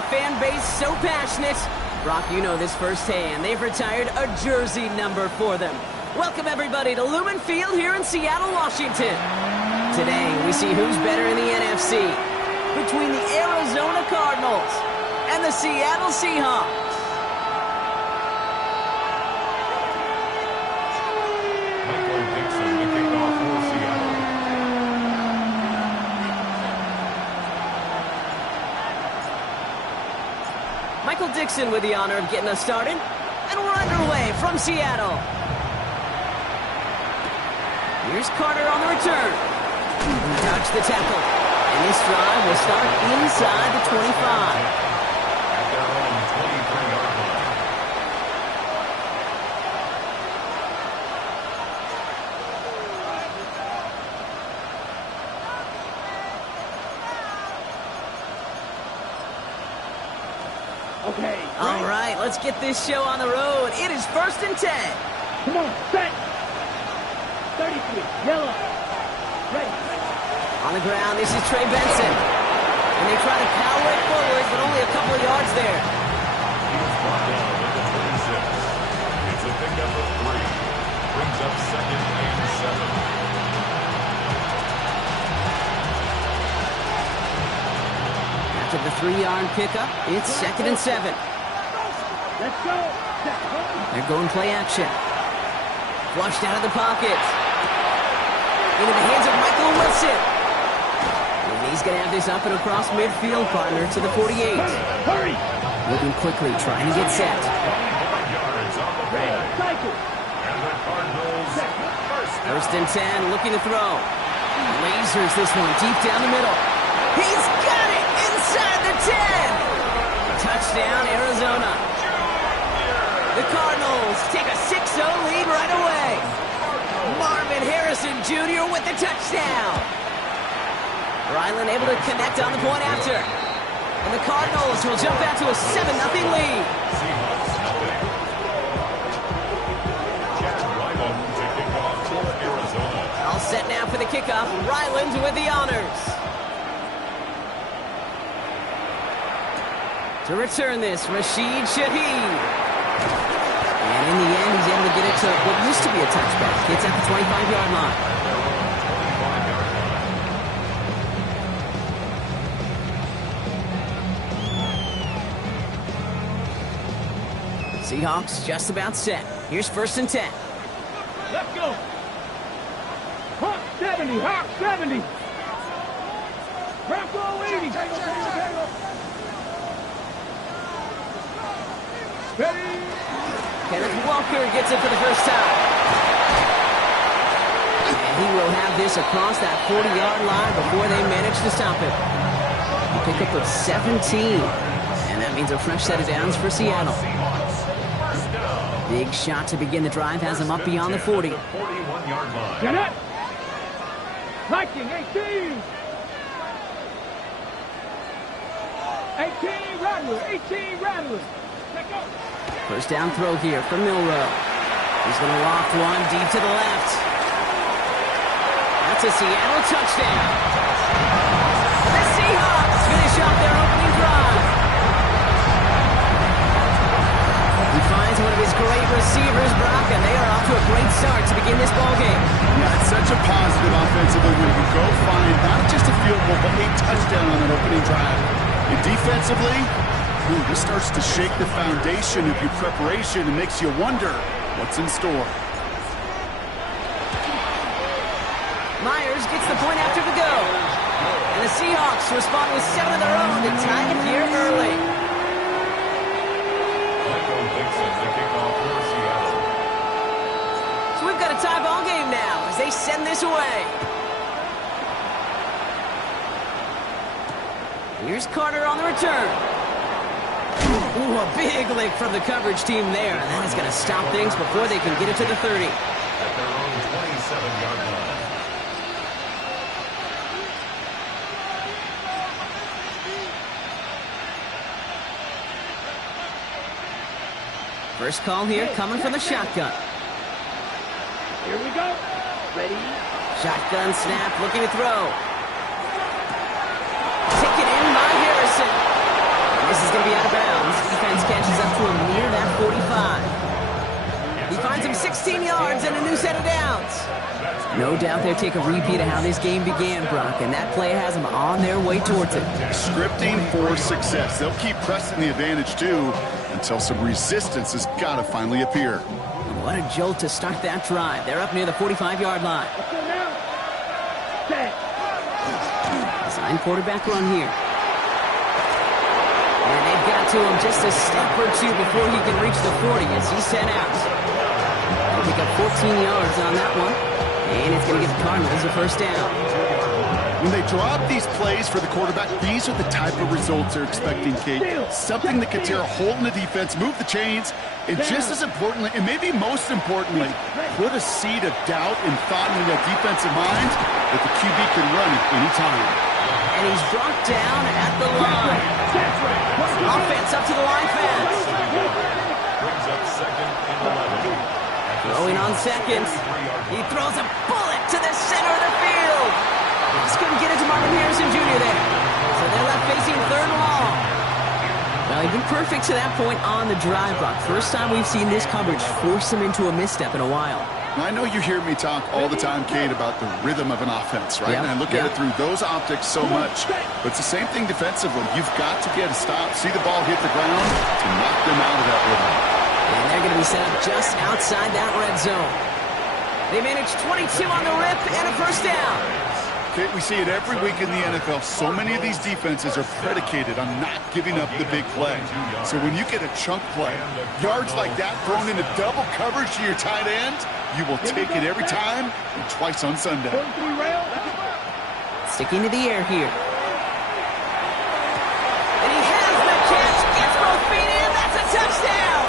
a fan base so passionate. Brock, you know this firsthand. They've retired a jersey number for them. Welcome, everybody, to Lumen Field here in Seattle, Washington. Today, we see who's better in the NFC between the Arizona Cardinals and the Seattle Seahawks. Michael Dixon with the honor of getting us started. And we're underway from Seattle. Here's Carter on the return. Dodged the tackle. And this drive will start inside the 25. At their own 23-yard line. Okay. All right, let's get this show on the road. It is 1st and 10. Come on, set. 33, yellow. Ready. On the ground, this is Trey Benson. And they try to power it forward, but only a couple of yards there. He was brought down at the 36. It's a pickup of 3. Brings up 2nd and 7. After the 3-yard pickup, it's 2nd and 7. Let's go. They're going play action. Flushed out of the pocket. Into the hands of Michael Wilson. And he's going to have this up and across midfield, partner, to the 48. Hurry. Moving quickly, trying to get set. 5 yards on the play. Cycle. And the Cardinals First and 10, looking to throw. Lasers this one deep down the middle. He's got it inside the 10. Touchdown, Arizona. The Cardinals take a 6-0 lead right away. Marvin Harrison Jr. with the touchdown. Ryland able to connect on the point after. And the Cardinals will jump out to a 7-0 lead. Seahawks nothing. Chad Ryland to kick off for Arizona. All set now for the kickoff. Ryland with the honors. To return this, Rashid Shaheed. And in the end, he's able to get it to what used to be a touchback. It's at the 25-yard line. 25-yard line. Seahawks just about set. Here's 1st and 10. Let's go. Hawk 70. Hawk 70. Bronco 80. Ready. Kenneth Walker gets it for the first time. And he will have this across that 40-yard line before they manage to stop it. A pickup of 17. And that means a fresh set of downs for Seattle. Big shot to begin the drive has him up beyond the 40. 41-yard line. Get it. Viking 18. 18 Rattler. 18 Rattler. Let's go. First down throw here for Milrow. He's going to loft one deep to the left. That's a Seattle touchdown. The Seahawks finish off their opening drive. He finds one of his great receivers, Brock, and they are off to a great start to begin this ballgame. Yeah, it's such a positive offensively when you go find not just a field goal, but a touchdown on that opening drive. And defensively, this starts to shake the foundation of your preparation and makes you wonder what's in store. Myers gets the point after the go. And the Seahawks respond with 7 of their own to tie it here early. Michael Dixon to kick off for Seattle. So we've got a tie ball game now as they send this away. Here's Carter on the return. Ooh, a big lick from the coverage team there. And that is going to stop things before they can get it to the 30. At their own 27-yard line. First call here coming from the shotgun. Here we go. Ready. Shotgun snap, looking to throw. Taken in by Harrison. And This is going to be out of bounds. Defense catches up to him near that 45. He finds him 16 yards and a new set of downs. No doubt they'll take a repeat of how this game began, Brock, and that play has them on their way towards it. Scripting for success. They'll keep pressing the advantage, too, until some resistance has got to finally appear. What a jolt to start that drive. They're up near the 45-yard line. Design quarterback run here. And they've got to him just a step or two before he can reach the 40 as he's sent out. They'll pick up 14 yards on that one. And it's going to give the Cardinals a first down. When they drop these plays for the quarterback, these are the type of results they're expecting, Kate. Something that can tear a hole in the defense, move the chains, and just as importantly, and maybe most importantly, put a seed of doubt and thought into that defensive mind that the QB can run at any time. And he's brought down at the line. Offense up to the line fast. Brings up second and 11. Throwing on seconds. He throws a bullet to the center of the field. Just couldn't get it to Marvin Harrison Jr. there. So they're left facing third and long. Well, he's been perfect to that point on the drive, Brock. First time we've seen this coverage force him into a misstep in a while. I know you hear me talk all the time, Kate, about the rhythm of an offense, right? Yep. And I look at it through those optics so much. But it's the same thing defensively. You've got to get a stop, see the ball hit the ground to knock them out of that rhythm. And they're going to be set up just outside that red zone. They managed 22 on the rip and a first down. Kate, we see it every week in the NFL. So many of these defenses are predicated on not giving up the big play. So when you get a chunk play, yards like that thrown into double coverage to your tight end, you will take it every time and twice on Sunday. Sticking to the air here. And he has the catch. Gets both feet in. That's a touchdown.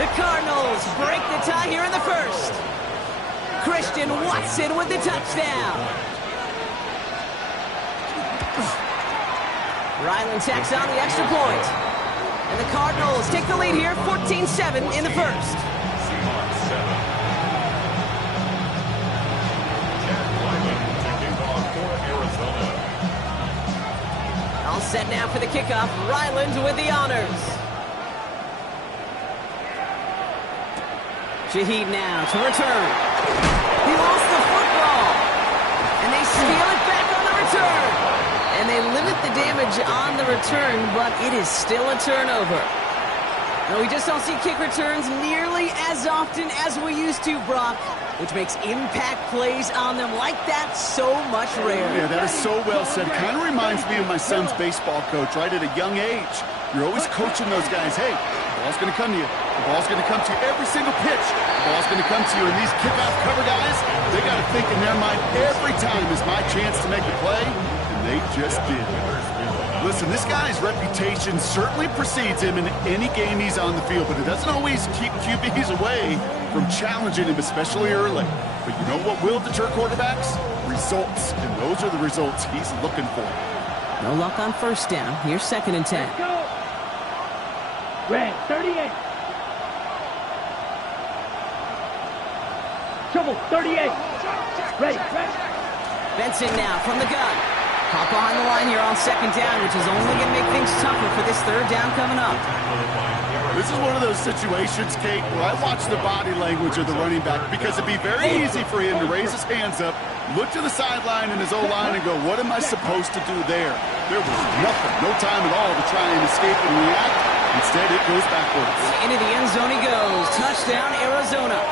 The Cardinals break the tie here in the first. Christian Watson with the touchdown. Ryland tacks on the extra point. And the Cardinals take the lead here, 14-7 in the first. Seahawks 7. Jack Lyman to kick off for Arizona. All set now for the kickoff. Ryland with the honors. Shaheed now to return. He lost the football. And they steal it back on the return. And they limit the damage on the return, but it is still a turnover. Now, we just don't see kick returns nearly as often as we used to, Brock, which makes impact plays on them like that so much rarer. Yeah, that is so well said. Kind of reminds me of my son's baseball coach, right? At a young age, you're always coaching those guys, hey, the ball's going to come to you. The ball's going to come to you every single pitch. The ball's going to come to you. And these kickoff cover guys, they got to think in their mind every time is my chance to make a play, and they just did. Listen, this guy's reputation certainly precedes him in any game he's on the field, but it doesn't always keep QBs away from challenging him, especially early. But you know what will deter quarterbacks? Results, and those are the results he's looking for. No luck on first down. Here's 2nd and 10. Let's go. Red, 38. Trouble, 38. Ready. Benson now from the gun. Caught behind the line here on 2nd down, which is only going to make things tougher for this 3rd down coming up. This is one of those situations, Kate, where I watch the body language of the running back because it'd be very easy for him to raise his hands up, look to the sideline in his O-line and go, what am I supposed to do there? There was nothing, no time at all to try and escape and react. Instead, it goes backwards. Into the end zone he goes. Touchdown, Arizona.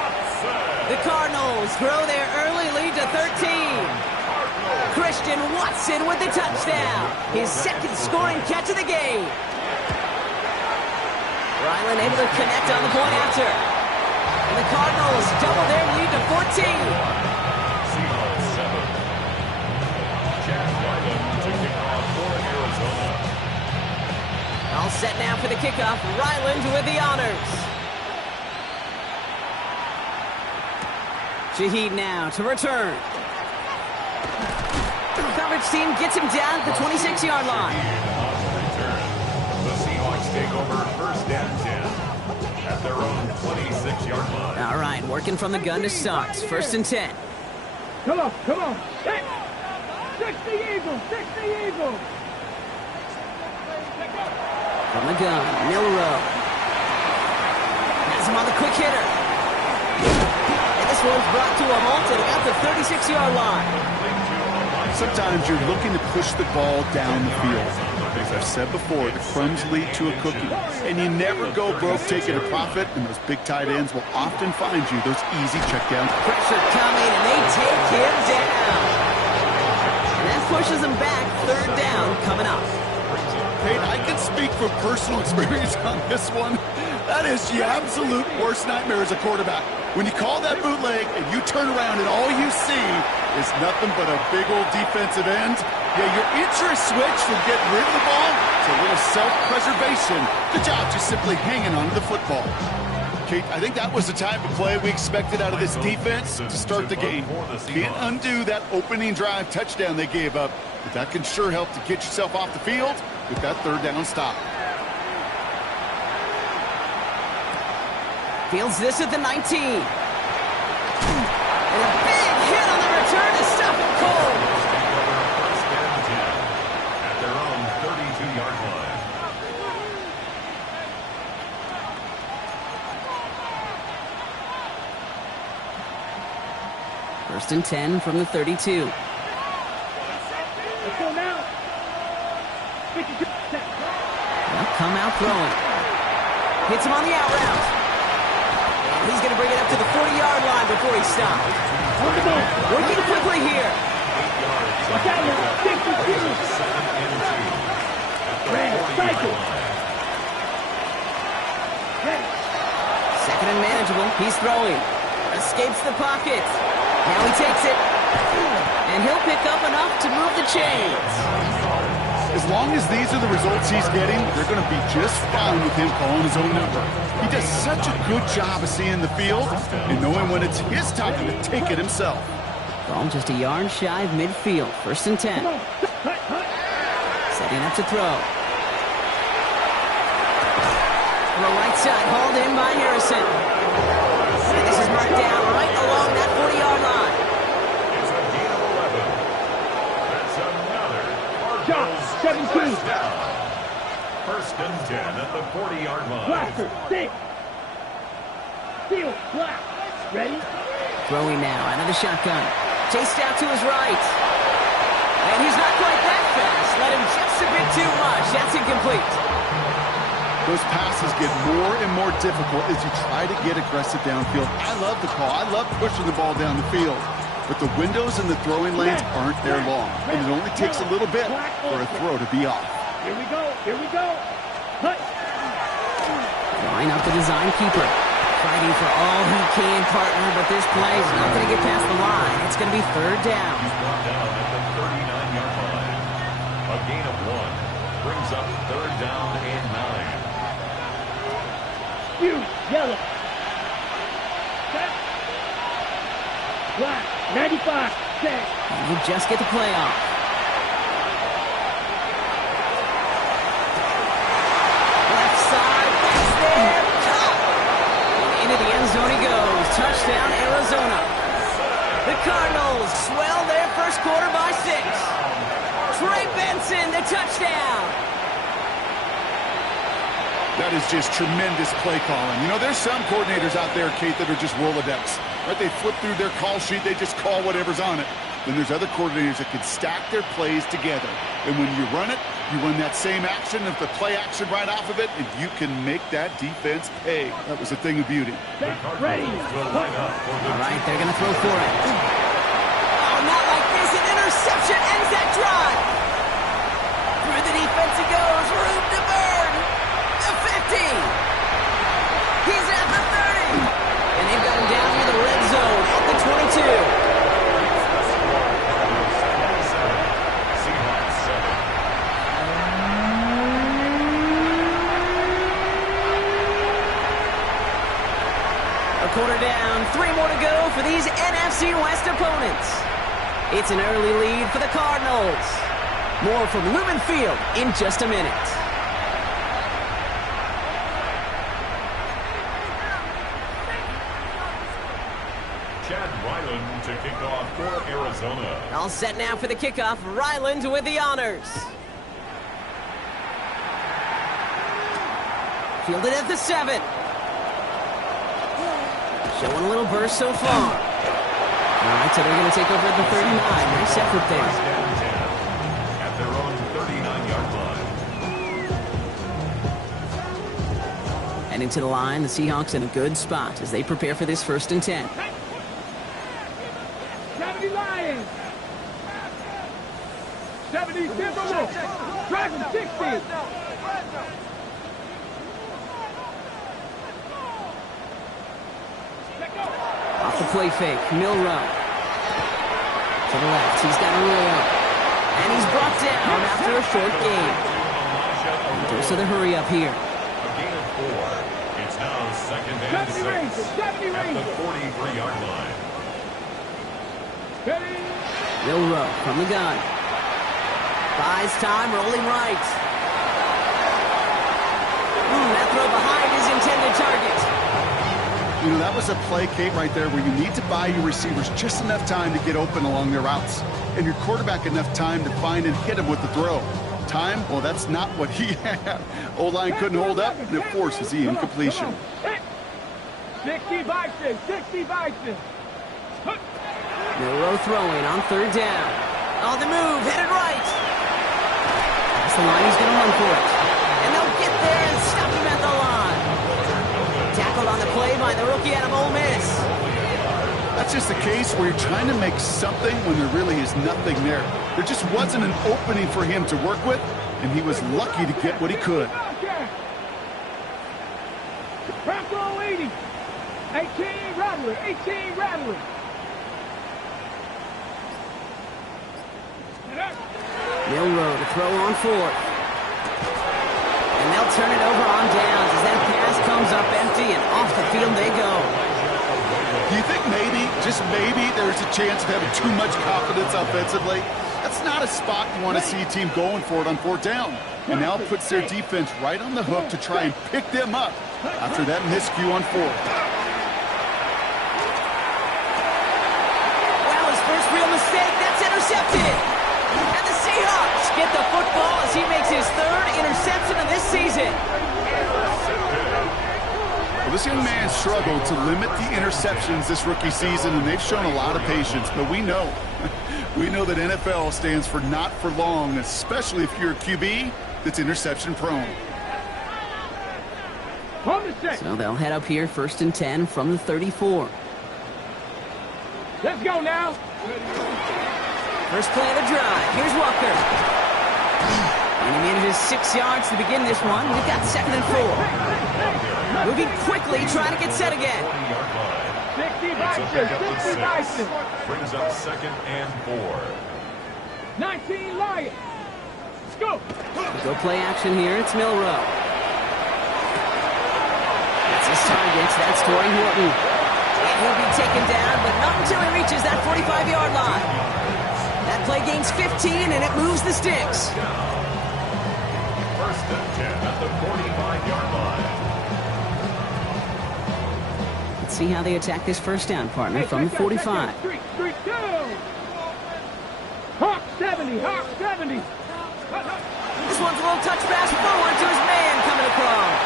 The Cardinals grow their early lead to 13. Christian Watson with the touchdown. His 2nd scoring catch of the game. Ryland able to connect on the point after. And the Cardinals double their lead to 14. Seahawks 7. Jack Lyman to kick off for Arizona. All set now for the kickoff. Ryland with the honors. Shaheed now to return. Coverage team gets him down at the 26-yard line. On the return, the Seahawks take over 1st and 10 at their own 26-yard line. All right, working from the gun to start. 1st and 10. Come on, come on. 6 the Eagles, 6 the Eagles. From the gun, Milrow. Has him on the quick hitter. And this one's brought to a halt at about the 36-yard line. Sometimes you're looking to push the ball down the field. As I've said before, the crumbs lead to a cookie. And you never go broke taking a profit, and those big tight ends will often find you those easy checkdowns. Pressure coming, and they take him down. And that pushes him back. Third down coming up. Pete, I can speak from personal experience on this one. That is the absolute worst nightmare as a quarterback. When you call that bootleg and you turn around and all you see is nothing but a big old defensive end, yeah, your interest switch from getting rid of the ball to a little self-preservation. Good job just simply hanging on to the football. Kate, I think that was the type of play we expected out of this defense to start the game. Can't undo that opening drive touchdown they gave up, but that can sure help to get yourself off the field with that third down stop. Fields this at the 19. And a big hit on the return to stop it cold. First and 10 at their own 32-yard line. First and 10 from the 32. Let's go now. 52%. They'll come out throwing. Hits him on the out route. He's going to bring it up to the 40-yard line before he stops. On the ball. Working quickly here. Watch out now. 52. Red, cycle. Ready. Second and manageable. He's throwing. Escapes the pocket. Now he takes it. And he'll pick up enough to move the chains. As long as these are the results he's getting, they're going to be just fine with him calling his own number. He does such a good job of seeing the field and knowing when it's his time to take it himself. Ball just a yard shy of midfield. First and 10. Setting up to throw. The right side hauled in by Harrison. And this is marked down right along that 40-yard line. It's a gain of 11. That's another Josh, 17. first down. First and 10 at the 40-yard line. Blaster, 6. Steel, black. Ready? Throwing now out of the shotgun. Chased out to his right. And he's not quite that fast. Let him just a bit too much. That's incomplete. Those passes get more and more difficult as you try to get aggressive downfield. I love the call. I love pushing the ball down the field. But the windows in the throwing lanes aren't there long. And it only takes a little bit for a throw to be off. Here we go. Here we go. Hut. Line up the design keeper. Fighting for all he can, partner, but this play is not going to get past the line. It's going to be third down. He's brought down at the 39-yard line. A gain of 1 brings up third down and 9. Huge. Yellow. Set. Black. 95. Set. And he'll just get the play off. Left side. That's there. Caught. Into the end zone he goes. Touchdown, Arizona. The Cardinals swell their first quarter by 6. Trey Benson, the touchdown. That is just tremendous play calling. You know, there's some coordinators out there, Kate, that are just Rolodex. Right? They flip through their call sheet. They just call whatever's on it. Then there's other coordinators that can stack their plays together. And when you run it, you run that same action of the play action right off of it, and you can make that defense pay. That was a thing of beauty. Ready. All right, they're going to throw for it. Oh, not like this. An interception ends that drive. Through the defense it goes. Room to burn. The 50. He's at the 30. And they've got him down near the red zone at the 22. Quarter down, 3 more to go for these NFC West opponents. It's an early lead for the Cardinals. More from Lumen Field in just a minute. Chad Ryland to kick off for Arizona. All set now for the kickoff. Ryland with the honors. Fielded at the 7. Showing a little burst so far. All right, so they're going to take over at the 39. Nice effort there. First down and 10 at their own 39-yard line. And into the line, the Seahawks in a good spot as they prepare for this 1st and 10. 70 Lions. 70 Timberwolves. Driving 60. Off the play fake, Milrow. To the left, he's got Arroyo. And he's brought down after a short gain. Dose of the hurry up here. A gain of 4. It's now 2nd and 6 at the 43-yard line. Milrow from the gun. Buys time, rolling right. That throw behind his intended target. You know, that was a play, Kate, right there where you need to buy your receivers just enough time to get open along their routes. And your quarterback enough time to find and hit him with the throw. Time? Well, that's not what he had. O-line couldn't hold up, and it forces the incompletion. 60 Bison, 60 Bison. Milrow throwing on 3rd down. On the move, headed right. That's the line, he's going to run for it. And they'll get there and stop him at the line. Tackled on the play by the rookie out of Ole Miss. That's just the case where you're trying to make something when there really is nothing there. There just wasn't an opening for him to work with, and he was lucky to get what he could. Bronco 80. 18 Rattler, 18 Rattler. Milrow to throw on 4th. And they'll turn it over on downs as that pass comes up empty and off the field they go. Do you think maybe, just maybe, there's a chance of having too much confidence offensively? That's not a spot you want to see a team going for it on 4th down. And now puts their defense right on the hook to try and pick them up after that miscue on 4th. Wow, his first real mistake, that's intercepted. And the Seahawks get the football as he makes his 3rd interception of this season. Well, this young man struggled to limit the interceptions this rookie season, and they've shown a lot of patience. But we know that NFL stands for not for long, especially if you're a QB that's interception prone. So they'll head up here 1st and 10 from the 34. Let's go now. First play of the drive. Here's Walker. And he manages 6 yards to begin this one. We've got 2nd and 4. Moving quickly, trying to get set again. 60 Bison, 60 Bison. Brings up 2nd and 4. 19 Lions. Let's go. Go play action here. It's Milrow. That's his target. That's Torrey Horton. And he'll be taken down, but not until he reaches that 45-yard line. That play gains 15, and it moves the sticks. 1st and 10 at the 45-yard line. Let's see how they attack this 1st down, partner, from the 45. Street, go. Hawk 70, Hawk 70. This one's a little touch pass forward to his man coming across.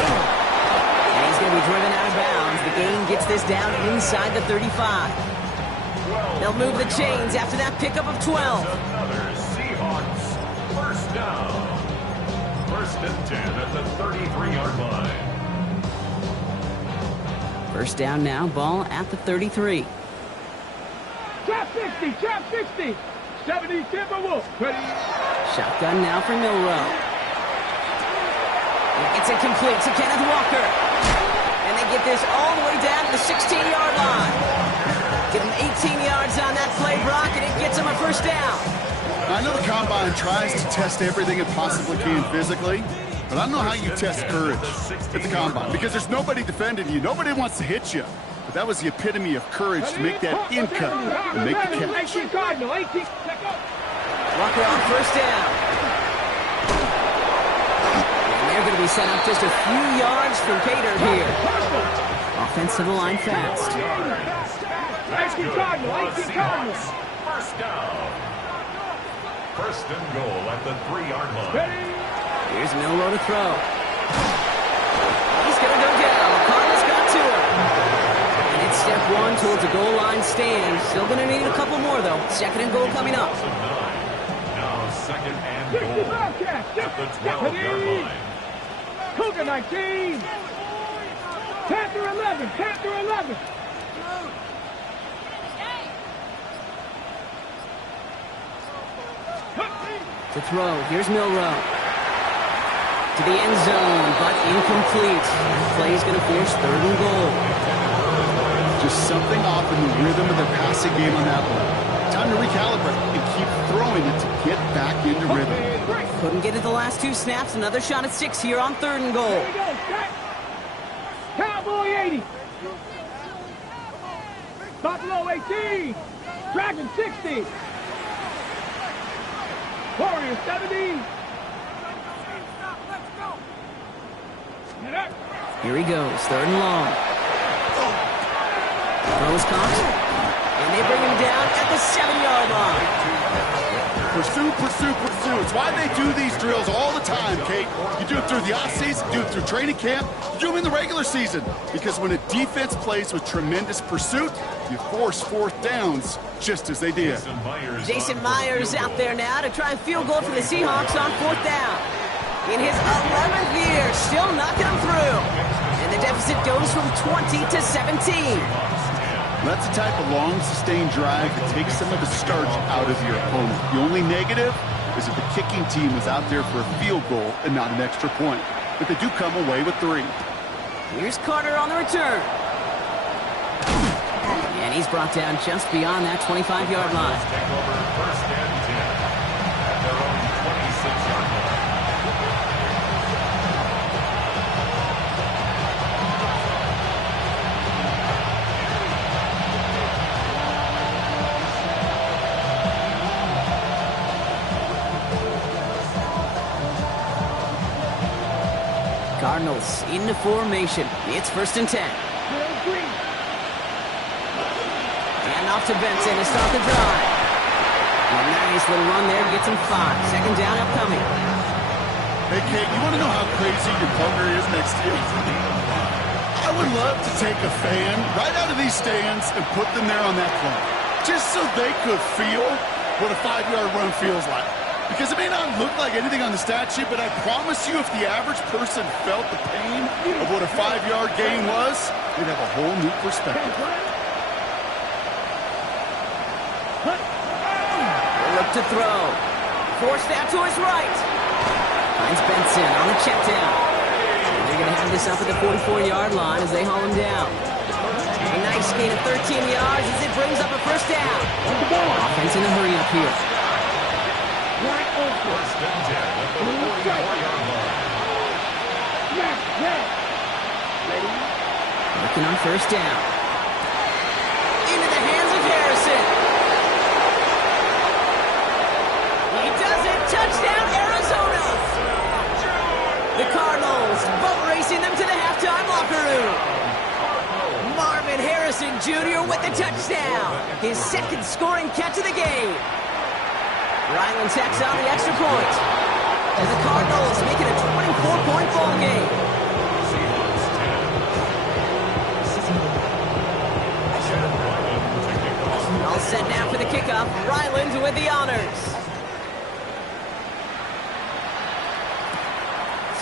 And he's going to be driven out of bounds. The gain gets this down inside the 35. They'll move the chains after that pickup of 12. Another Seahawks 1st down. 1st and 10 at the 33-yard line. 1st down now, ball at the 33. Trap 60, trap 60. 70 Timberwolves. Shotgun now for Milrow. It's incomplete to Kenneth Walker. And they get this all the way down to the 16-yard line. Give him 18 yards on that play, Brock, and it gets him a 1st down. I know the Combine tries to test everything it possibly can physically, but I don't know how you test courage at the Combine because there's nobody defending you. Nobody wants to hit you. But that was the epitome of courage to make that in cut and make the catch. 18 Cardinal, 18. Walker on 1st down. And they're going to be set up just a few yards from Cater here. Offensive line fast. 18 Cardinal, 18 Cardinal. 1st down. 1st and goal at the 3-yard line. Here's Milrow to throw. towards a goal line stand. Still going to need a couple more, though. Second and goal coming up. Now second and 60 goal Bobcats. at the 12-yard line. Cougar 19. Panther 11. Panther 11. To throw, here's Milrow. To the end zone, but incomplete. Play's going to force third and goal. Just something off in the rhythm of the passing game on that one. Time to recalibrate and keep throwing it to get back into rhythm. Couldn't get it the last two snaps. Another shot at 6 here on third and goal. There you go, Jack. Cowboy 80. Buffalo 18. Dragon 60. Warrior 70. Here he goes, third and long. Throws caught, and they bring him down at the 7-yard line. Pursue, pursue, pursue. It's why they do these drills all the time, Kate. You do it through the offseason, you do it through training camp, you do them in the regular season. Because when a defense plays with tremendous pursuit, you force fourth downs just as they did. Jason Myers out there now to try and field goal for the Seahawks on fourth down. In his 11th year, still knocking them through. And the deficit goes from 20 to 17. That's the type of long, sustained drive that takes some of the starch out of your opponent. The only negative is that the kicking team was out there for a field goal and not an extra point. But they do come away with 3. Here's Carter on the return. And he's brought down just beyond that 25-yard line. Take over first and 10 at their own 26-yard line. Cardinals into formation. It's first and 10. And off to Benson to start the drive. A nice little run there, gets him 5. Second down upcoming. Hey, Kate, you want to know how crazy your partner is next to you? I would love to take a fan right out of these stands and put them there on that play, just so they could feel what a 5-yard run feels like. Because it may not look like anything on the stat sheet, but I promise you if the average person felt the pain of what a 5-yard gain was, they'd have a whole new perspective. Look to throw. Forced out to his right. Finds Benson on the check down. They're going to have this up at the 44-yard line as they haul him down. A nice gain of 13 yards as it brings up a first down. Offense in a hurry up here. First and 10 at the 44-yard line. Working on first down. Into the hands of Harrison. He does it. Touchdown, Arizona. The Cardinals boat racing them to the halftime locker room. Marvin Harrison Jr. with the touchdown. His second scoring catch of the game. Ryland tacks on the extra point. And the Cardinals make it a 24-point ball game. All set now for the kickoff. Ryland with the honors.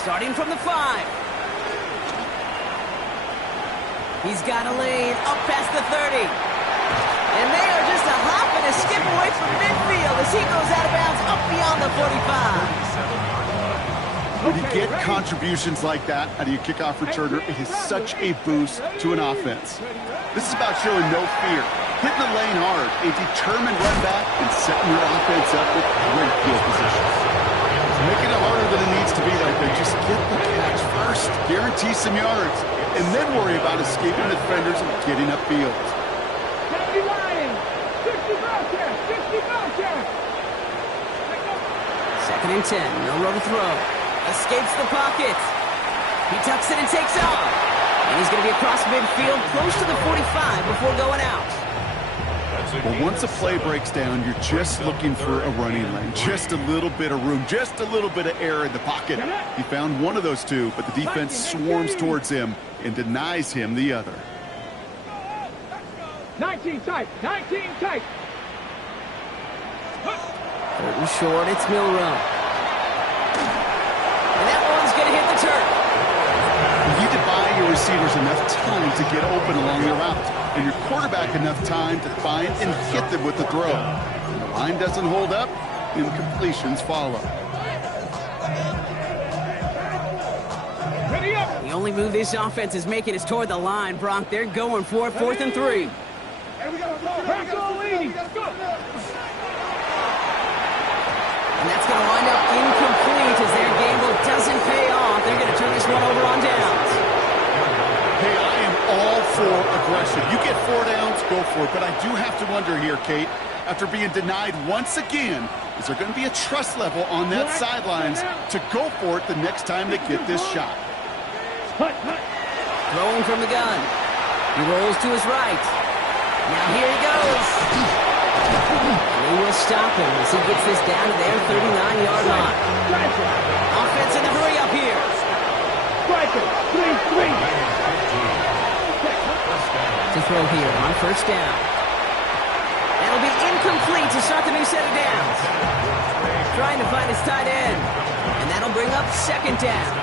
Starting from the 5. He's got a lane up past the 30. And they are just a hop and a skip away from midfield as he goes out of bounds up beyond the 45. When you get contributions like that out of your kickoff returner, it is such a boost to an offense. This is about showing no fear, hitting the lane hard, a determined run back, and setting your offense up with great field position. Making it harder than it needs to be right there. Just get the catch first, guarantee some yards, and then worry about escaping the defenders and getting upfield. 50 Lions, 60 Bobcats, 60 Bobcats. Second and 10, no room to throw. Escapes the pocket. He tucks it and takes off. And he's going to be across midfield, close to the 45 before going out. Well, once a play breaks down, you're just looking for a running lane. Just a little bit of room, just a little bit of air in the pocket. He found one of those two, but the defense swarms towards him and denies him the other. 19 tight. 19 tight. 3rd and short, it's Milroe. And that one's going to hit the turf. You need to buy your receivers enough time to get open along their route, and your quarterback enough time to find and hit them with the throw. When the line doesn't hold up, incompletions follow. Ready up. The only move this offense is making is toward the line, Brock. They're going for it, 4th and 3. Here we go. Back all 80. Go. And that's going to wind up incomplete as their gamble doesn't pay off. They're going to turn this one over on downs. Hey, I am all for aggression. You get 4 downs, go for it. But I do have to wonder here, Kate, after being denied once again, is there going to be a trust level on that sidelines to go for it the next time they get this shot? Throwing from the gun. He rolls to his right. Now here he goes. They will stop him as he gets this down to their 39-yard line. Offense in the hurry up here. Striker. 3-3. To throw here on 1st down. That'll be incomplete to start the new set of downs. Trying to find his tight end. And that'll bring up 2nd down.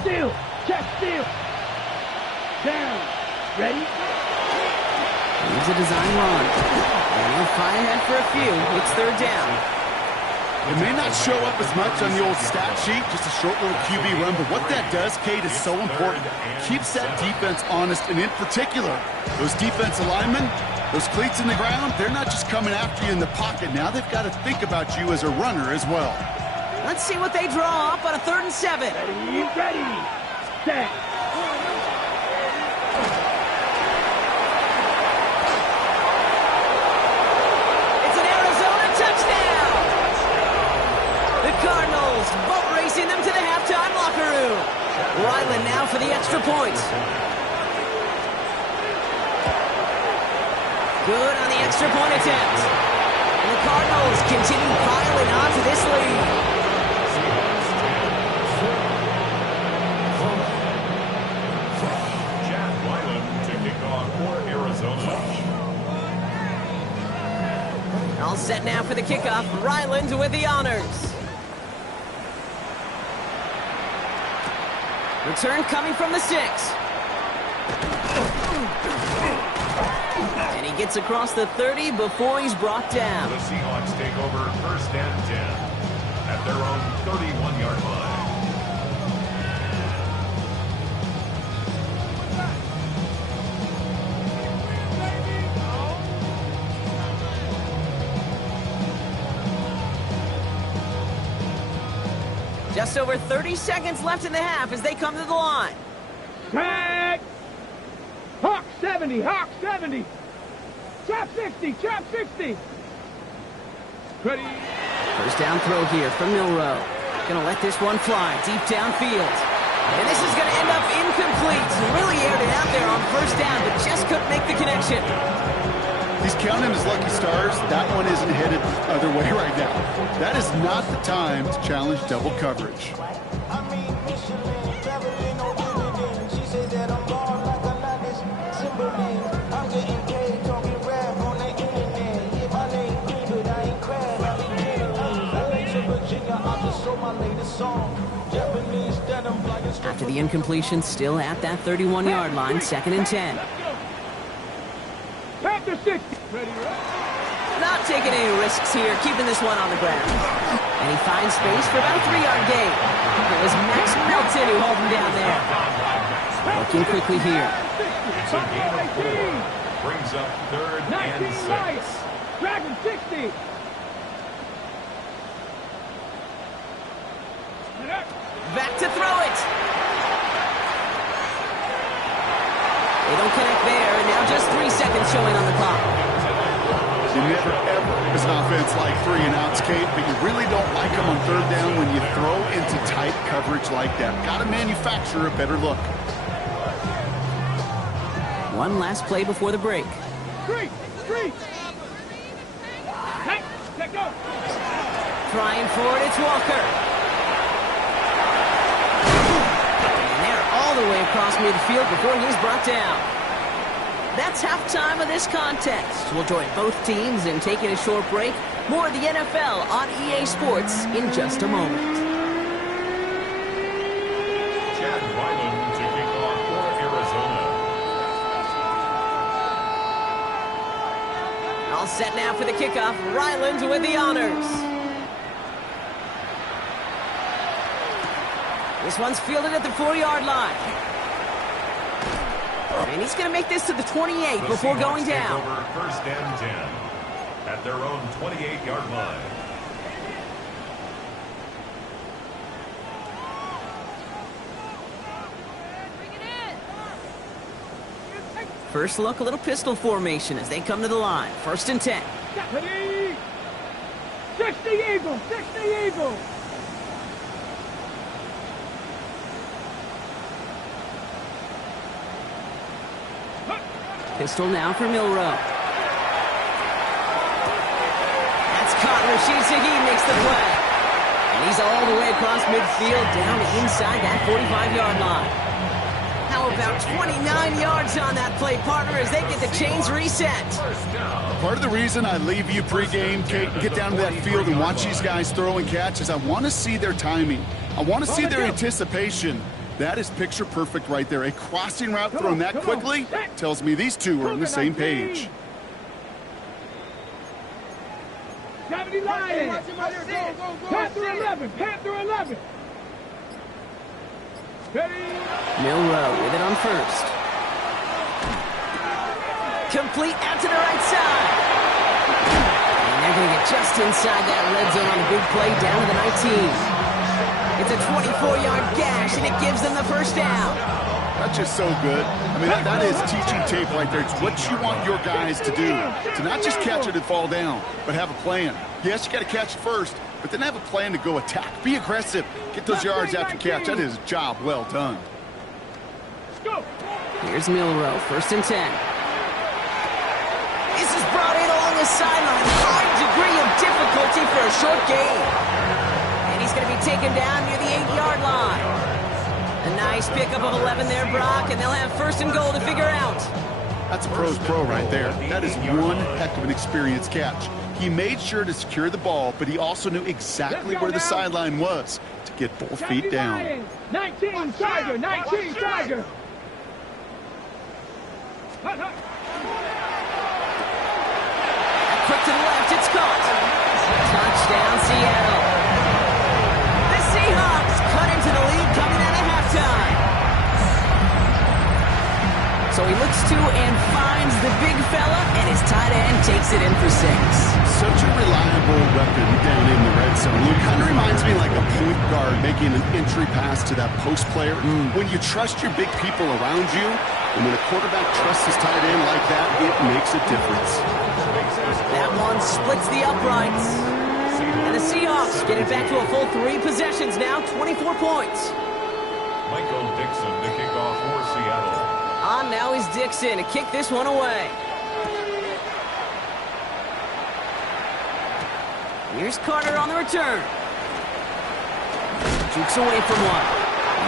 Steal. Check steal. Down. Ready? Here's a design run. And he'll find that for a few. It's 3rd down. It may not show up as much on the old stat sheet, just a short little QB run, but what that does, Kate, is so important. Keeps that defense honest, and in particular, those defensive linemen, those cleats in the ground, they're not just coming after you in the pocket. Now they've got to think about you as a runner as well. Let's see what they draw up on a 3rd and 7. Ready. Set. It's an Arizona touchdown! The Cardinals boat racing them to the halftime locker room. Ryland now for the extra point. Good on the extra point attempt. And the Cardinals continue piling on to this lead. All set now for the kickoff. Ryland with the honors. Return coming from the 6. And he gets across the 30 before he's brought down. The Seahawks take over 1st and 10 at their own 31-yard line. Just over 30 seconds left in the half as they come to the line. Tag. Hawk 70. Hawk 70. Trap 60. Trap 60. Ready. 1st down throw here from Milroe. Gonna let this one fly deep downfield. And this is gonna end up incomplete. Really aired it out there on 1st down, but just couldn't make the connection. He's counting his lucky stars. That one isn't headed the other way right now. That is not the time to challenge double coverage. After the incompletion, still at that 31-yard line, 2nd and 10. Panther 60. Ready. Not taking any risks here, keeping this one on the ground. And he finds space for about a 3-yard gain. It was Max Melton who held him down there. Looking quickly here. It's a gain of 4. Brings up 3rd and 6. Dragon 60. Back to throw it. They don't connect there, and now just 3 seconds showing on the clock. You never, ever, as an offense, like 3 and outs, Kate, but you really don't like them on 3rd down when you throw into tight coverage like that. Got to manufacture a better look. One last play before the break. Three. Let go. Trying for it, it's Walker. And they're all the way across midfield before he's brought down. That's halftime of this contest. We'll join both teams in taking a short break. More of the NFL on EA Sports in just a moment. Chad Ryland to kick off for Arizona. All set now for the kickoff. Ryland with the honors. This one's fielded at the 4-yard line. And he's going to make this to the 28 before going down. Over first and 10 at their own 28-yard line. First look, a little pistol formation as they come to the line. First and 10. 60 Eagle. Pistol now for Milrow. That's caught. Richie5star makes the play. And he's all the way across midfield down inside that 45-yard line. How about 29 yards on that play, partner, as they get the chains reset? Part of the reason I leave you pregame, Kate, and get down to that field and watch these guys throw and catch is I want to see their timing. I want to see their anticipation. That is picture perfect right there. A crossing route thrown that quickly tells me these two are on the same page. 70 Lions. Panther 11. Milrow with it on first. Complete out to the right side. And they're going to get just inside that red zone on a big play down to the 19. It's a 24-yard gash, and it gives them the first down. That's just so good. I mean, that is teaching tape right there. It's what you want your guys to do. To not just catch it and fall down, but have a plan. Yes, you got to catch it first, but then have a plan to go attack. Be aggressive. Get those yards after catch. That is a job well done. Here's Milrow, first and 10. This is brought in along the sideline. High degree of difficulty for a short gain. And he's going to be taken down near the 8-yard line. A nice pickup of 11 there, Brock, and they'll have first and goal to figure out. That's a pro's pro right there. That is one heck of an experienced catch. He made sure to secure the ball, but he also knew exactly where the sideline was to get both feet down. 19 Tiger. Quick to the left, it's caught. Touchdown, Seattle. The Seahawks cut into the lead coming out of halftime. So he looks to and finds the big fella, and his tight end takes it in for 6. Such a reliable weapon down in the red zone. It kind of reminds me like a point guard making an entry pass to that post player. When you trust your big people around you, and when a quarterback trusts his tight end like that, it makes a difference. That one splits the uprights. And the Seahawks get it back to a full 3 possessions now, 24 points. Michael Dixon to kick off for Seattle. On now is Dixon to kick this one away. Here's Carter on the return. Jukes away from one.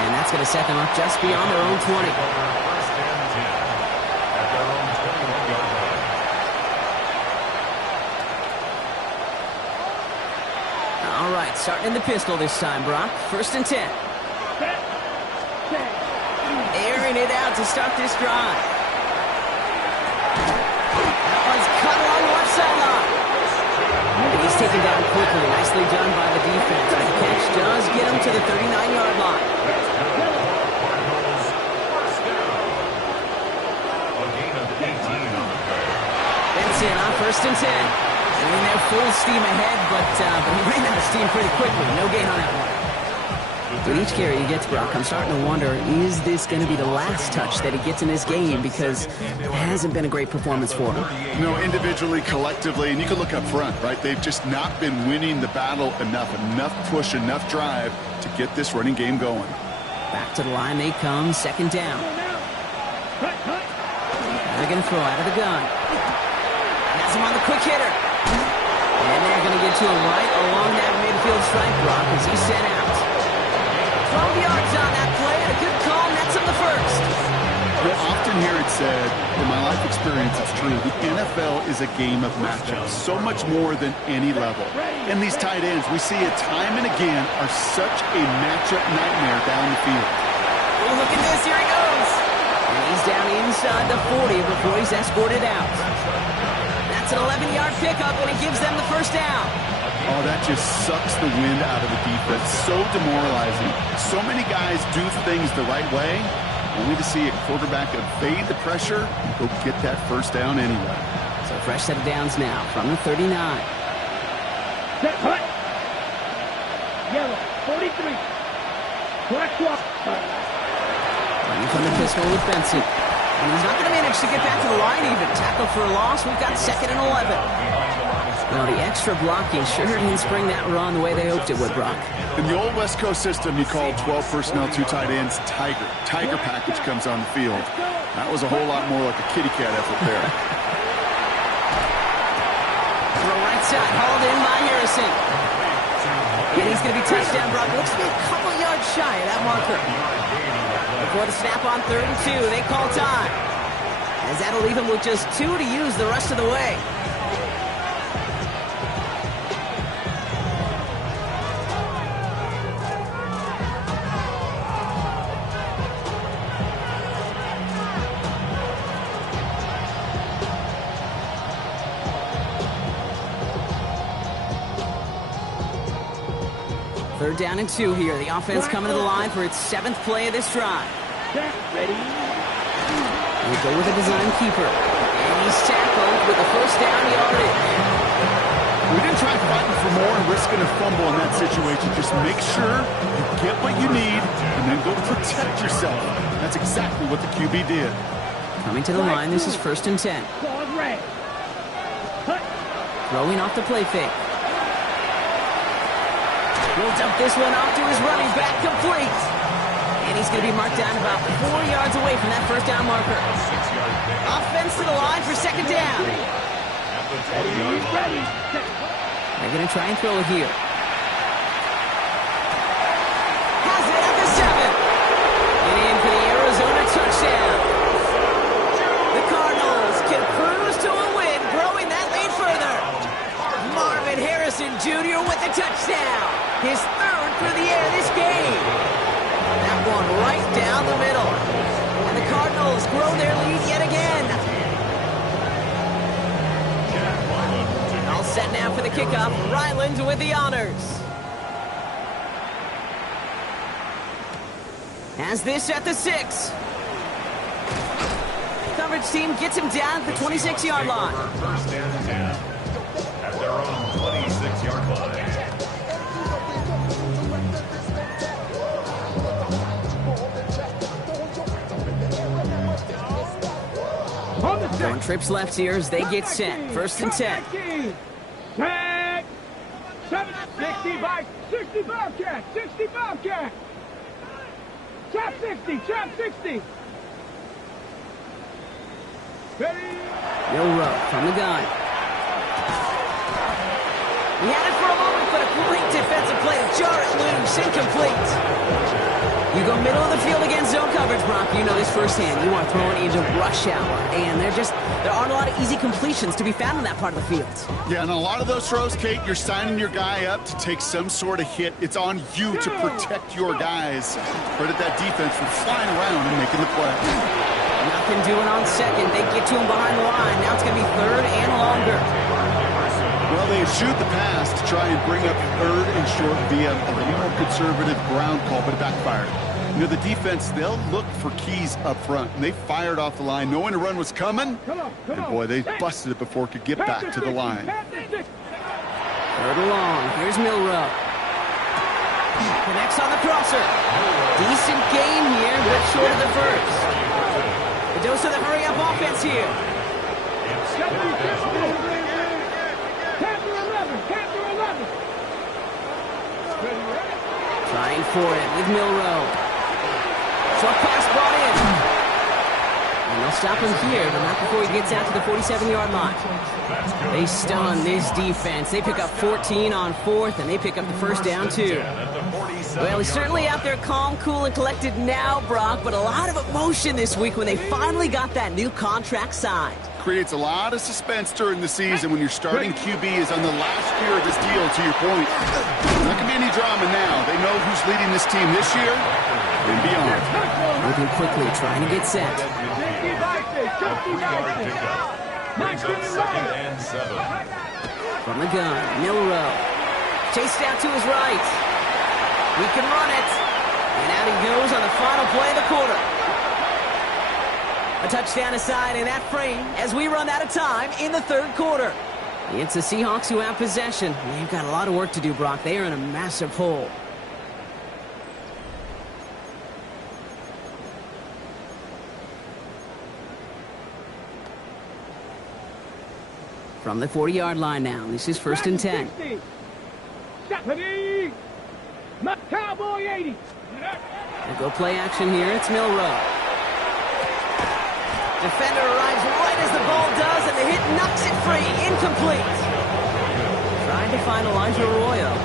And that's going to set them up just beyond their own 20. First and 10 at their own 21-yard line. All right, starting in the pistol this time, Brock. First and 10. Airing it out to start this drive. That one's cut along the left sideline. And he's taken down quickly. Nicely done by the defense. The catch does get him to the 39-yard line. A gain of 18 on the play. Benson on first and 10. I mean, they're full steam ahead, but he ran out of steam pretty quickly. No gain on that one. With each carry he gets, Brock, I'm starting to wonder, is this going to be the last touch that he gets in this game? Because it hasn't been a great performance for him. You know, individually, collectively, and you can look up front, right? They've just not been winning the battle enough push, enough drive to get this running game going. Back to the line they come, second down. They're going to throw out of the gun. Has him on the quick hitter. And they're going to get to him right along that midfield strike block as he's sent out. 12 yards on that play, and a good call nets him the first. You'll often hear it said, in my life experience, it's true, the NFL is a game of matchups, so much more than any level. And these tight ends, we see it time and again, are such a matchup nightmare down the field. Oh, look at this, here he goes. And he's down inside the 40 before he's escorted out. That's an 11-yard pickup, and it gives them the first down. Oh, that just sucks the wind out of the defense. So demoralizing. So many guys do things the right way, only to see a quarterback evade the pressure and go get that first down anyway. So a fresh set of downs now from the 39. Set, hut. Yellow, 43. Black walk. Running from the pistol with Benson. And he's not going to manage to get back to the line even. Tackle for a loss. We've got 2nd and 11. Well, the extra blocking sure didn't spring that run the way they hoped it would, Brock. In the old West Coast system, you called 12 personnel, 2 tight ends, Tiger. Tiger package comes on the field. That was a whole lot more like a kitty cat effort there. Throw right side, hauled in by Harrison. And he's going to be touchdown, Brock. Looks to be a couple yards shy of that marker. Before the snap on 3rd and 2, they call time. As that'll leave him with just 2 to use the rest of the way. Third down and 2 here. The offense coming to the line for its 7th play of this drive. Ready. We go with a design keeper. And he's tackled with the first down yardage. We didn't try fighting for more and risking a fumble in that situation. Just make sure you get what you need and then go protect yourself. That's exactly what the QB did. Coming to the line, this is 1st and 10. Throwing off the play fake. He'll dump this one off to his running back, complete. And he's going to be marked down about 4 yards away from that first down marker. Offense to the line for 2nd down. Ready. They're going to try and throw it here. Has it at the 7. And in for the Arizona touchdown. The Cardinals can cruise to a win, growing that lead further. Marvin Harrison Jr. with the touchdown. His 3rd for the air this game. That one right down the middle. And the Cardinals grow their lead yet again. All set now for the kickoff. Ryland with the honors. Has this at the 6. Coverage team gets him down at the 26-yard line. First and 10 at their own 26-yard line. Going trips left here as they get set. 1st and 10. Tag. 65 cat. 65 cat. Chop 60. Ready. Milrow from the gun. He had it for a moment, but a great defensive play to jar it loose. Incomplete. You go middle of the field against zone coverage, Brock. You know this firsthand. You are throwing into rush hour. And there aren't a lot of easy completions to be found in that part of the field. Yeah, and a lot of those throws, Kate, you're signing your guy up to take some sort of hit. It's on you to protect your guys. Credit that defense for flying around and making the play. Nothing doing on 2nd. They get to him behind the line. Now it's going to be 3rd and longer. Well, they shoot the pass to try and bring up 3rd and short via a little more conservative ground call, but it backfired. You know, the defense, they'll look for keys up front, and they fired off the line knowing a run was coming. And boy, they busted it before it could get back to the line. 3rd and long. Here's Milrow. Connects on the crosser. Decent game here, but short of the first. The dose of the hurry-up offense here. Trying for it with Milrow. Short pass brought in. And They'll stop him here, but not before he gets out to the 47-yard line. They stun this defense. They pick up 14 on 4th, and they pick up the first down, too. Well, he's certainly out there calm, cool, and collected now, Brock, but a lot of emotion this week when they finally got that new contract signed. Creates a lot of suspense during the season when your starting QB is on the last year of his deal, to your point. Not going to be any drama now. They know who's leading this team this year and beyond. Moving quickly, trying to get set. From the gun, Milrow. Chased out to his right. He can run it. And out he goes on the final play of the quarter. A touchdown aside in that frame as we run out of time in the third quarter. It's the Seahawks who have possession. They've got a lot of work to do, Brock. They are in a massive hole. From the 40-yard line now. This is 1st and 10. Cowboy 80. We'll go play action here. It's Milrow. Defender arrives right as the ball does, and the hit knocks it free. Incomplete. Trying to find Elijah Arroyo.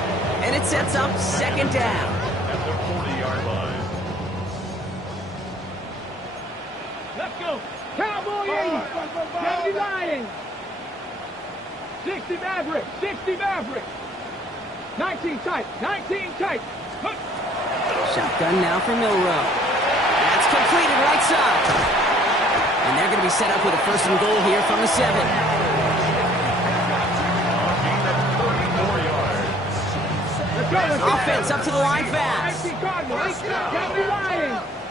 And it sets up 2nd down. At the 40-yard line. Let's go. Cowboy 80. 70 Lions. 60 Maverick. 60 Maverick. 19 tight. 19 tight. Shotgun now for Milrow. That's completed right side. And they're going to be set up with a 1st and goal here from the 7. Offense up to the line fast.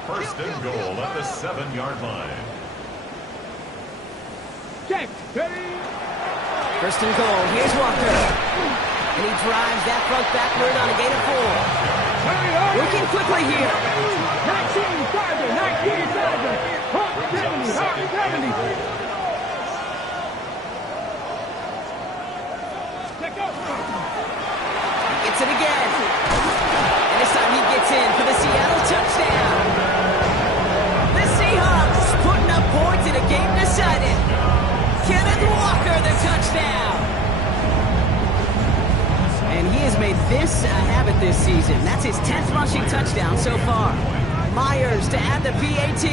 1st and goal at the 7-yard line. Check. 1st and goal. Here's Walker. And he drives that front backward on a gain of 4. Working quickly here. 19 Tiger. 19 Tiger. 70. Gets it again. And this time he gets in for the Seattle touchdown. The Seahawks putting up points in a game decided. Kenneth Walker, the touchdown. And he has made this a habit this season. That's his 10th rushing touchdown so far. Myers to add the BAT.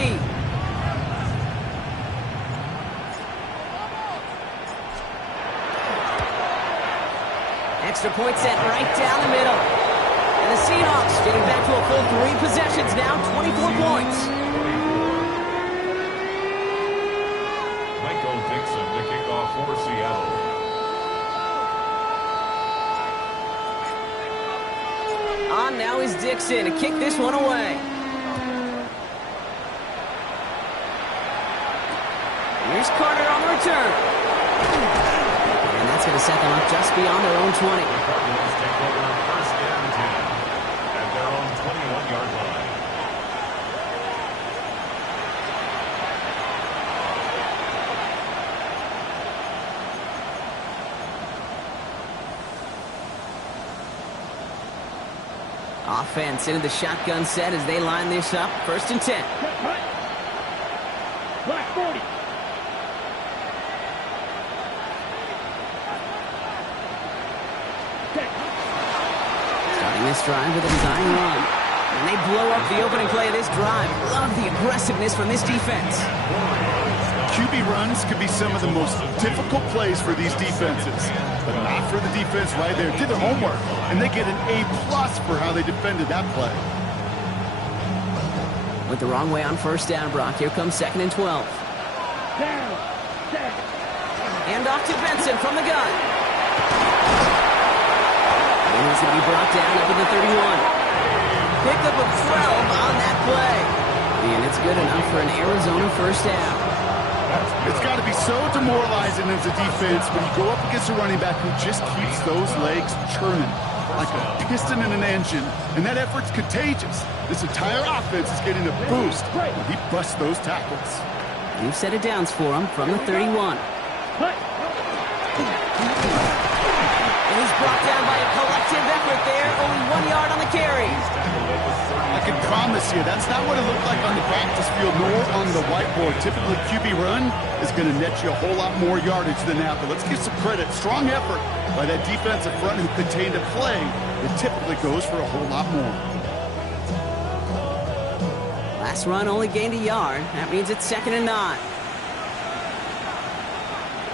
Extra point set right down the middle. And the Seahawks getting back to a full 3 possessions now, 24 points. Michael Dixon to kick off for Seattle. On now is Dixon to kick this one away. Here's Carter on the return. And that's going to set them up just beyond their own 20. Cardinals take over 1st and 10 at their own 21-yard line. Offense into the shotgun set as they line this up. 1st and 10. Black 40. Starting this drive with a design run. And they blow up the opening play of this drive. Love the aggressiveness from this defense. QB runs could be some of the most difficult plays for these defenses, but not for the defense right there. Did their homework, and they get an A+ for how they defended that play. Went the wrong way on 1st down, Brock. Here comes 2nd and 12. Hand off to Benson from the gun. And he's going to be brought down up at the 31. Pickup of 12 on that play. And it's good enough for an Arizona 1st down. It's got to be so demoralizing as a defense when you go up against a running back who just keeps those legs churning like a piston in an engine, and that effort's contagious. This entire offense is getting a boost when he busts those tackles. New set of downs for him from the 31. And he's brought down by a collective effort there, only 1 yard on the carry. He's tackled at the 32. can promise you that's not what it looked like on the practice field nor on the whiteboard. Typically, QB run is going to net you a whole lot more yardage than that. But let's give some credit. Strong effort by that defensive front who contained a play that typically goes for a whole lot more. Last run only gained a yard. That means it's 2nd and 9.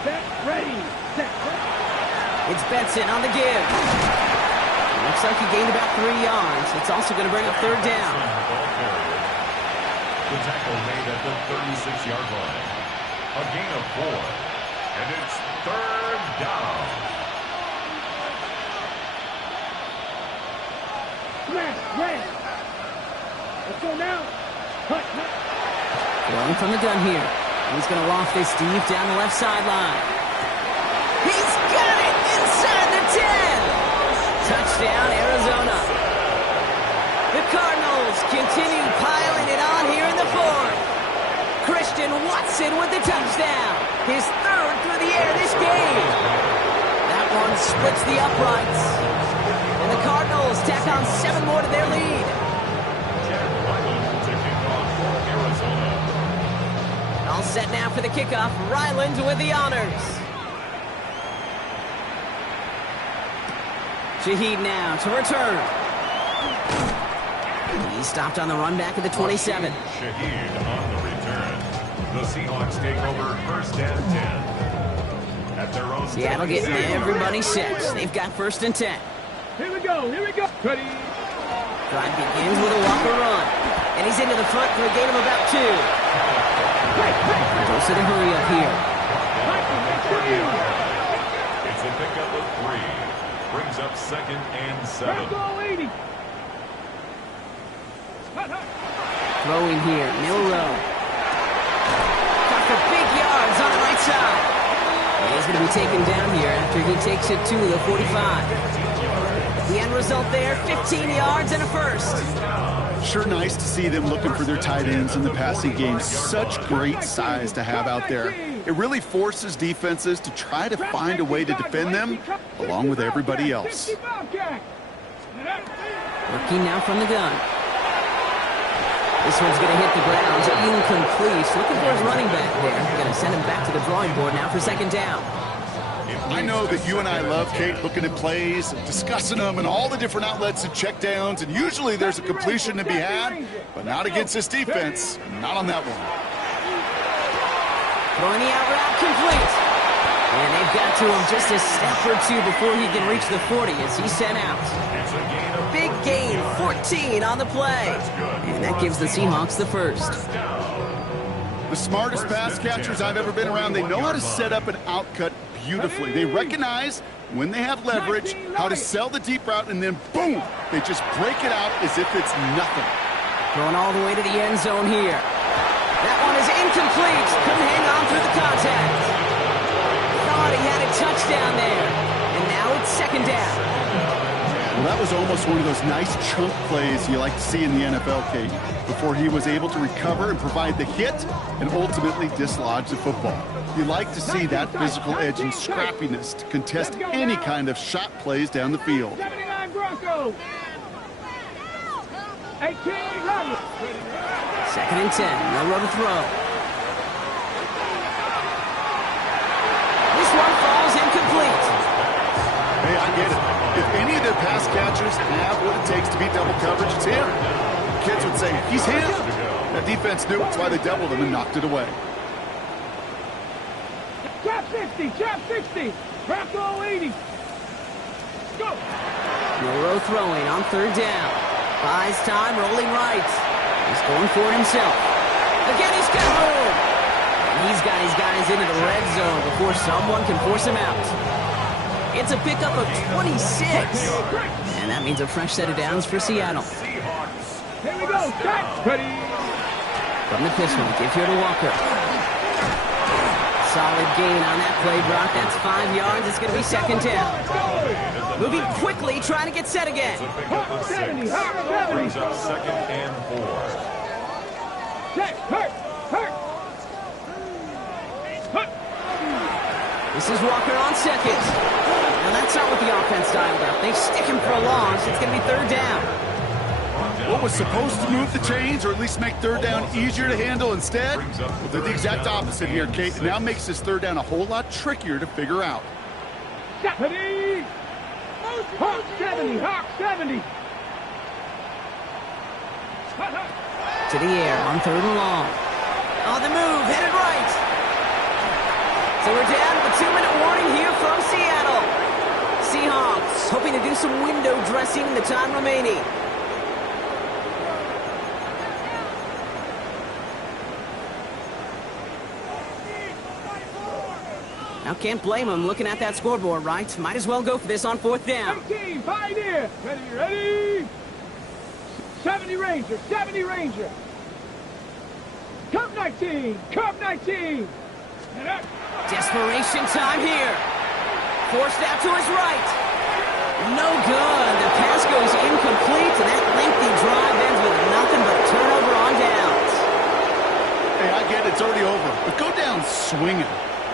Set, ready, set, ready. It's Benson on the give. Looks like he gained about 3 yards. It's also going to bring up 3rd down. The tackle made at the 36-yard line. A gain of 4. And it's 3rd down. Smash, ready. Let's go now. Hut, hut. Throwing from the gun here. He's going to loft this deep down the left sideline. He's got it inside the 10. Touchdown, Arizona. The Cardinals continue piling it on here in the 4th. Christian Watson with the touchdown. His 3rd through the air this game. That one splits the uprights. And the Cardinals tack on 7 more to their lead. All set now for the kickoff. Ryland with the honors. Shaheed now to return. He stopped on the run back at the 27. Shaheed on the return. The Seahawks take over 1st and 10. At their own Seattle getting everybody set. They've got 1st and 10. Here we go, here we go. Ready. Drive begins with a Walker run. And he's into the front for a gain of about 2. Dose of the hurry up here. It's a pickup of 3. Brings up 2nd and 7. Throwing here, Milrow. Got for big yards on the right side. And he's going to be taken down here after he takes it to the 45. The end result there, 15 yards and a 1st. Sure nice to see them looking for their tight ends in the passing game. Such great size to have out there. It really forces defenses to try to find a way to defend them along with everybody else. Working now from the gun. This one's going to hit the ground. Incomplete. Looking for his running back there. Going to send him back to the drawing board now for 2nd down. I know that you and I love, Kate, looking at plays, and discussing them, and all the different outlets and checkdowns, and usually there's a completion to be had, but not against this defense. Not on that one. Throwing the out route complete. And they've got to him just a step or 2 before he can reach the 40 as he's sent out. Big gain, 14 on the play. And that gives the Seahawks the 1st. The smartest pass catchers I've ever been around, they know how to set up an outcut beautifully. They recognize when they have leverage, how to sell the deep route, and then boom, they just break it out as if it's nothing. Going all the way to the end zone here. That one is incomplete. Couldn't hang on through the contact. Thought he had a touchdown there. And now it's 2nd down. Well, that was almost one of those nice chunk plays you like to see in the NFL, Kate, before he was able to recover and provide the hit and ultimately dislodge the football. You like to see that physical edge and scrappiness to contest any kind of shot plays down the field. 79 Broncos. 18 Roberts. 2nd and 10. No road to throw. This one falls incomplete. Hey, I get it. If any of their pass catchers have what it takes to beat double coverage, it's him. Kids would say, he's him. That defense knew it's why they doubled him and knocked it away. Trap 60, trap 60. Bronco 80. Go. Milrow throwing on 3rd down. Buys time, rolling right. He's going for it himself. Again, he's got room. He's got his guys into the red zone before someone can force him out. It's a pickup of 26. And that means a fresh set of downs for Seattle. Here we go. Set. Ready. From the pistol, give here to Walker. Solid gain on that play, Brock. That's 5 yards. It's going to be 2nd down. Moving quickly, trying to get set again. Brings up 2nd and 4. Check. Hurt. This is Walker on 2nd. Now that's not what the offense dialed up. They stick him for a loss. It's going to be 3rd down. What was supposed to move the chains or at least make third down easier to handle instead? Well, did the exact opposite here, Kate. It now makes this third down a whole lot trickier to figure out. Hawk 70, Hawk 70. To the air on 3rd and long. On the move, headed right. So we're down to a 2-minute warning here from Seattle. Seahawks hoping to do some window dressing in the time remaining. Now can't blame them looking at that scoreboard, right? Might as well go for this on 4th down. 18, pioneer. Ready. 70 Ranger, 70 Ranger. Cup 19, Cup 19. Desperation time here. Forced out to his right. No good. The pass goes incomplete, and that lengthy drive ends with nothing but a turnover on downs. Hey, I get it. It's already over. But go down swinging.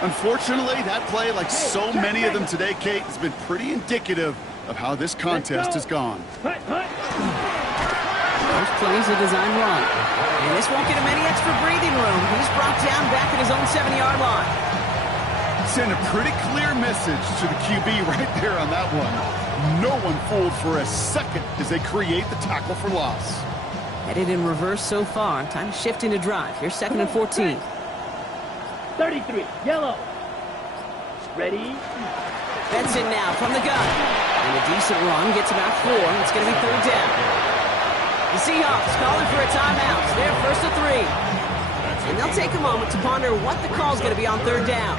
Unfortunately, that play, like so many of them today, Kate, has been pretty indicative of how this contest has gone. Hut, hut. There's plenty to design wrong. And this won't get him any extra breathing room. He's brought down back at his own 7-yard line. Send a pretty clear message to the QB right there on that one. No one fooled for a second as they create the tackle for loss. Headed in reverse so far. Time to shift into drive. Here's 2nd and 14. 33, yellow. Ready. Benson now from the gun. And a decent run gets about 4. It's going to be 3rd down. The Seahawks calling for a timeout. They're 1st and 3. And they'll take a moment to ponder what the call's going to be on 3rd down.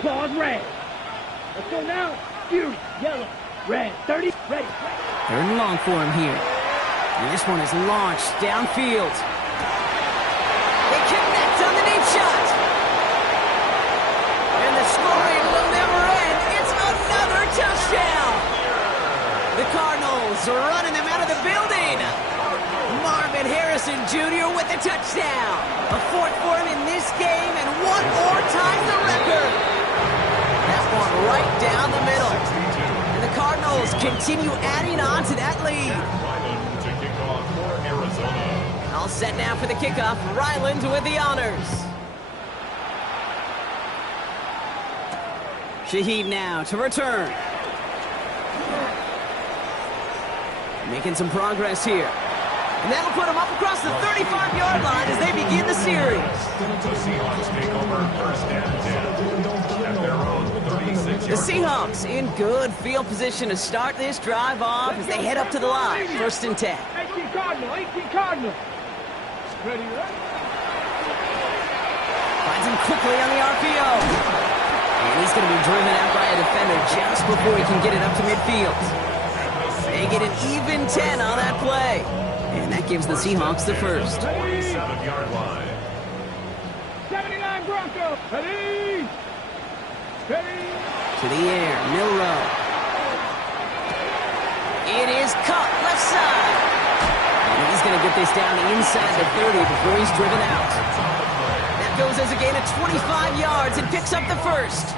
Claws red. Let's go now. Fury, yellow, red. 30, ready. 3rd and long for him here. And this one is launched downfield. They connect on the deep shot. And the scoring will never end. It's another touchdown. The Cardinals are running them out of the building. Marvin Harrison Jr. with the touchdown. A 4th for him in this game, and 1 more time the record. That one right down the middle. And the Cardinals continue adding on to that lead. All set now for the kickoff. Ryland with the honors. Shaheed now to return. Making some progress here. And that'll put him up across the 35-yard line as they begin the series. The Seahawks take over 1st and 10 at their own 36-yard. The Seahawks in good field position to start this drive off as they head up to the line. 1st and 10. 18 Cardinal, 18 Cardinal. Ready, ready. Finds him quickly on the RPO. And he's going to be driven out by a defender just before he can get it up to midfield. They get an even 10 on that play. And that gives the Seahawks the first. 47-yard line. 79 Broncos. Ready. Ready. To the air, Milrow. It is caught left side. And he's going to get this down inside the 30 before he's driven out. That goes as a gain of 25 yards and picks up the first.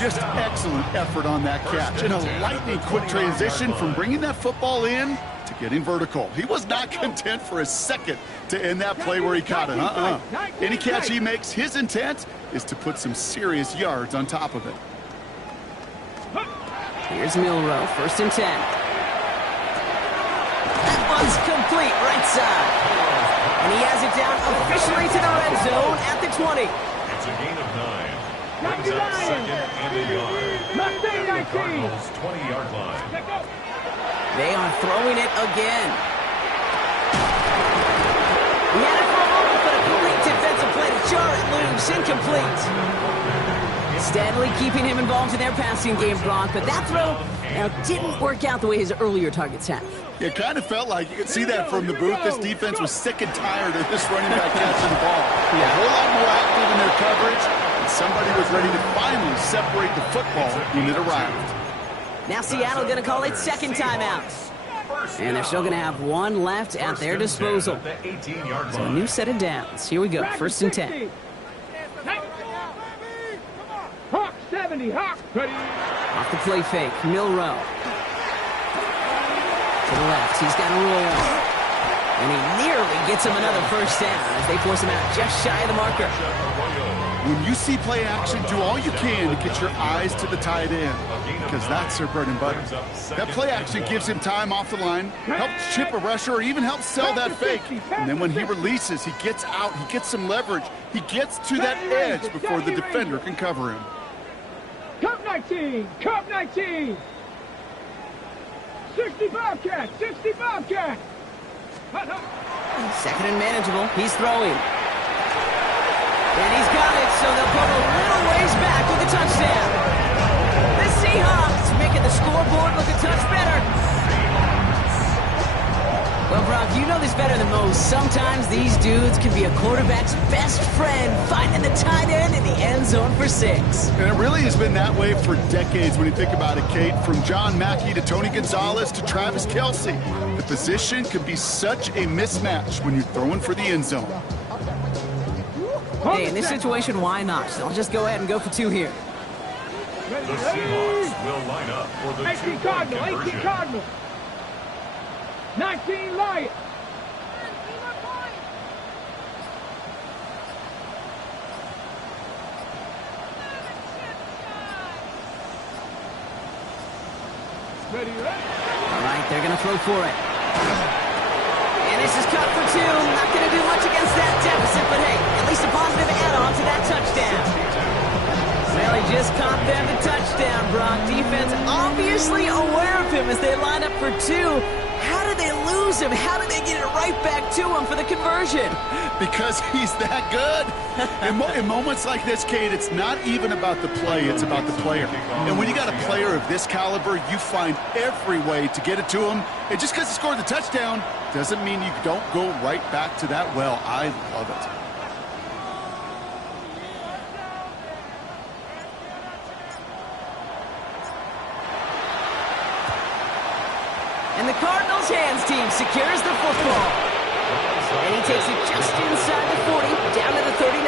Just excellent effort on that catch. And a lightning quick transition from bringing that football in to getting vertical. He was not content for a second to end that play where he caught it. Any catch he makes, his intent is to put some serious yards on top of it. Here's Milrow, 1st and 10. That one's complete, right side. And he has it down officially to the red zone at the 20. It's a gain of 9. Brings up 2nd and a yard. The Cardinals 20-yard line. They are throwing it again. He had it for a moment, but a great defensive play to jar it loose, incomplete. Steadily keeping him involved in their passing game, Brock, but that throw didn't work out the way his earlier targets have. It kind of felt like, you could see that from the booth, this defense was sick and tired of this running back catching the ball. A whole lot more active in their coverage, and somebody was ready to finally separate the football when it arrived. Now Seattle going to call it 2nd timeout. And they're still going to have 1 left at their disposal. So a new set of downs. Here we go, 1st and 10. Hawk 70, Hawk. Ready. Off the play fake, Milrow. the left. He's got a roll on. And he nearly gets him another first down as they force him out just shy of the marker. When you see play action, do all you can to get your eyes to the tight end, because that's their bread and butter. That play action gives him time off the line, helps chip a rusher, or even helps sell that fake. And then when he releases, he gets out, he gets some leverage. He gets to that edge before the defender can cover him. Cup 19! Cup 19! 65 cat! 65 cat! Second and manageable. He's throwing. And he's got it, so they'll go a little ways back with the touchdown. The Seahawks making the scoreboard look a touch better. Well, Brock, you know this better than most. Sometimes these dudes can be a quarterback's best friend, finding the tight end in the end zone for 6. And it really has been that way for decades when you think about it, Kate. From John Mackey to Tony Gonzalez to Travis Kelce. The position can be such a mismatch when you're throwing for the end zone. Hey, in this situation, why not? So I'll just go ahead and go for 2 here. The Seahawks will line up for the 18 2-point Cardinal, 18 conversion. Cardinal. 19 Lions. Ready, ready. All right, they're going to throw for it. And this is cut for 2. Not going to do much against that deficit, but hey, at least a positive add-on to that touchdown. Well, he just caught them the touchdown, Brock. Defense obviously aware of him as they line up for 2. How did they lose him? How did they get it right back to him for the conversion? Because he's that good. In moments like this, Kate, it's not even about the play, it's about the player. And when you got a player of this caliber, you find every way to get it to him. And just because he scored the touchdown doesn't mean you don't go right back to that well. I love it. And the Cardinals' hands team secures the football. And he takes it just inside the 40, down to the 39.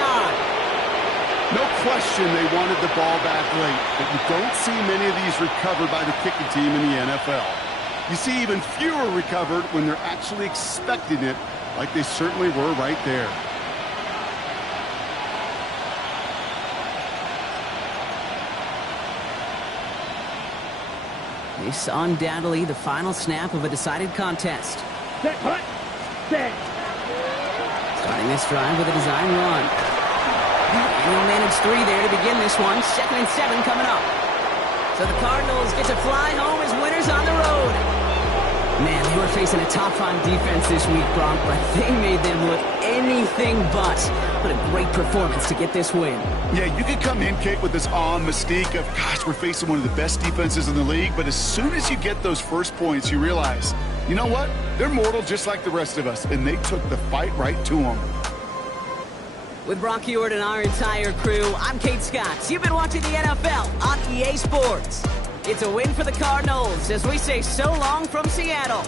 No question they wanted the ball back late, but you don't see many of these recovered by the kicking team in the NFL. You see even fewer recovered when they're actually expecting it, like they certainly were right there. This undoubtedly the final snap of a decided contest. Set, hut, set. Starting this drive with a design run. And he'll manage 3 there to begin this one. 2nd and 7 coming up. So the Cardinals get to fly home as winners on the road. Man, they were facing a top-5 defense this week, Brock, but they made them look anything but. What a great performance to get this win. Yeah, you could come in, Kate, with this awe and mystique of, gosh, we're facing one of the best defenses in the league, but as soon as you get those first points, you realize, you know what? They're mortal just like the rest of us, and they took the fight right to them. With Brock Ewart and our entire crew, I'm Kate Scott. You've been watching the NFL on EA Sports. It's a win for the Cardinals as we say so long from Seattle.